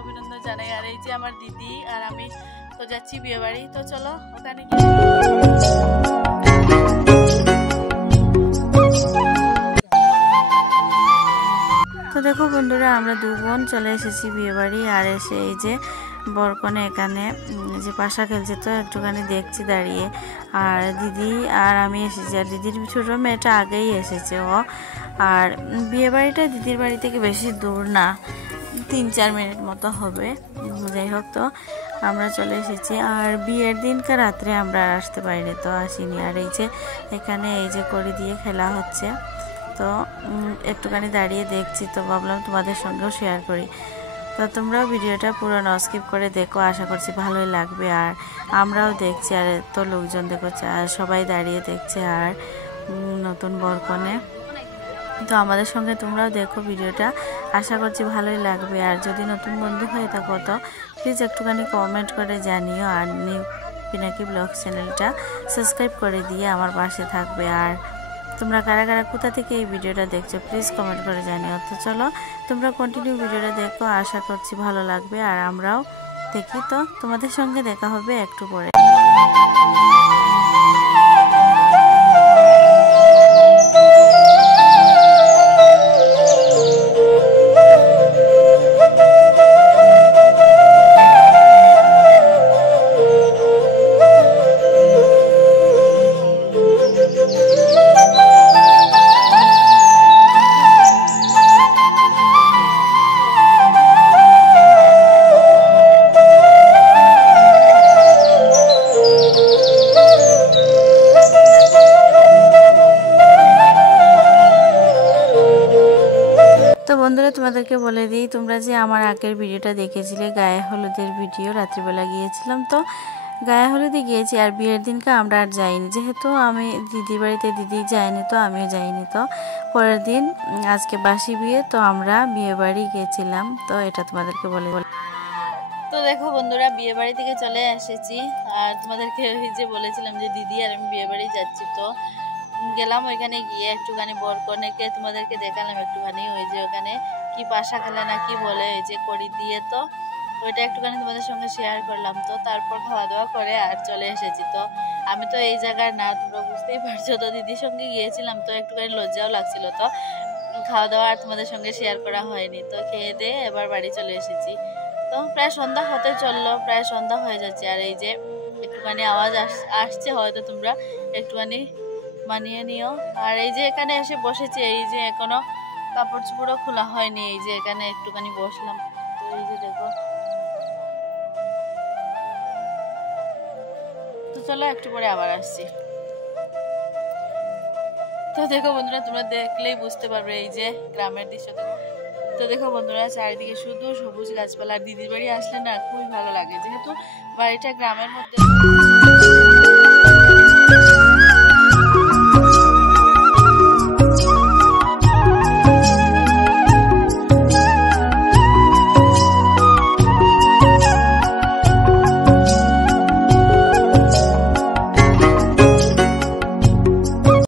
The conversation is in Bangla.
অভিনন্দন জানাই। আর এই যে আমার দিদি আর আমি তো যাচ্ছি বিয়ে বাড়ি, তো চলো ওখানে তো দেখো বন্ধুরা, আমরা দু বোন চলে এসেছি বিয়ে বাড়ি। আর এসে এই যে বরকনে এখানে যে পাশা খেলছে, তো একটুখানি দেখছি দাঁড়িয়ে। আর দিদি আর আমি এসেছি, আর দিদির ছোটো মেয়েটা আগেই এসেছে ও। আর বিয়ে বাড়িটা দিদির বাড়ি থেকে বেশি দূর না, 3-4 মিনিট মতো হবে। যাই হোক, তো আমরা চলে এসেছি। আর বিয়ের দিনকে রাত্রে আমরা আসতে পারিনি, তো আসিনি। আর এই যে এখানে এই যে কড়ি দিয়ে খেলা হচ্ছে, তো একটুখানি দাঁড়িয়ে দেখছি, তো ভাবলাম তোমাদের সঙ্গেও শেয়ার করি। তো তোমরাও ভিডিওটা পুরো স্কিপ করে দেখো, আশা করছি ভালোই লাগবে। আর আমরাও দেখছি, আর তো লোকজন দেখো সবাই দাঁড়িয়ে দেখছে আর নতুন বরকনে। তো আমাদের সঙ্গে তোমরাও দেখো ভিডিওটা, আশা করছি ভালোই লাগবে। আর যদি নতুন বন্ধু হয়ে থাকো তো প্লিজ একটুখানি কমেন্ট করে জানিও। আর নিউ পিনাকি ব্লগ চ্যানেলটা সাবস্ক্রাইব করে দিয়ে আমার পাশে থাকবে। আর তোমরা কারা কারা কোথা থেকে এই ভিডিওটা দেখছো প্লিজ কমেন্ট করে জানিও। তো চলো তোমরা কন্টিনিউ ভিডিওটা দেখো, আশা করছি ভালো লাগবে। আর আমরাও দেখি, তো তোমাদের সঙ্গে দেখা হবে একটু পরে। বন্ধুরা, তোমাদেরকে বলে দিই, তোমরা যে আমার আগের ভিডিওটা দেখেছিলে গায়ে হলুদের ভিডিও, রাত্রিবেলা গিয়েছিলাম, তো গায়ে হলুদে গিয়েছি। আর বিয়ের দিনকে আমরা আর যাইনি, যেহেতু আমি দিদির বাড়িতে দিদি যায়নি, তো আমিও যাইনি। তো পরের দিন আজকে বাসি বিয়ে, তো আমরা বিয়ে বাড়ি গিয়েছিলাম, তো এটা তোমাদেরকে বলে। তো দেখো বন্ধুরা, বিয়ে বাড়ি থেকে চলে এসেছি। আর তোমাদেরকে যে বলেছিলাম যে দিদি আর আমি বিয়ে বাড়ি যাচ্ছি, তো গেলাম। ওইখানে গিয়ে একটুখানি বরকনেকে তোমাদেরকে দেখালাম একটুখানি, ওই যে ওখানে কি পাশা খেলে না কি বলে, ওই যে কড়ি দিয়ে, তো ওইটা একটুখানি তোমাদের সঙ্গে শেয়ার করলাম। তো তারপর খাওয়া দাওয়া করে আর চলে এসেছি। তো আমি তো এই জায়গার না, তোমরা বুঝতেই পারছো। তো দিদির সঙ্গে গিয়েছিলাম, তো একটুখানি লজ্জাও লাগছিল, তো খাওয়া দাওয়া আর তোমাদের সঙ্গে শেয়ার করা হয়নি। তো খেয়ে দিয়ে এবার বাড়ি চলে এসেছি। তো প্রায় সন্ধ্যা হতে চললো, প্রায় সন্ধ্যা হয়ে যাচ্ছে। আর এই যে একটুখানি আওয়াজ আসছে, হয়তো তোমরা একটুখানি মানিয়ে নিও। আর এই যে এখানে এসে বসেছি, এই যে এখনো কাপড় চোপড়ও খোলা হয়নি, এই যে এখানে একটুখানি বসলাম। তো এই যে দেখো, তো চলো একটু পরে আবার আসছি। তো দেখো বন্ধুরা, তোমরা দেখলেই বুঝতে পারবে এই যে গ্রামের দৃশ্য। তো দেখো বন্ধুরা, চারিদিকে শুধু সবুজ গাছপালা। দিদির বাড়ি আসলে না খুবই ভালো লাগে, যেহেতু বাড়িটা গ্রামের মধ্যে।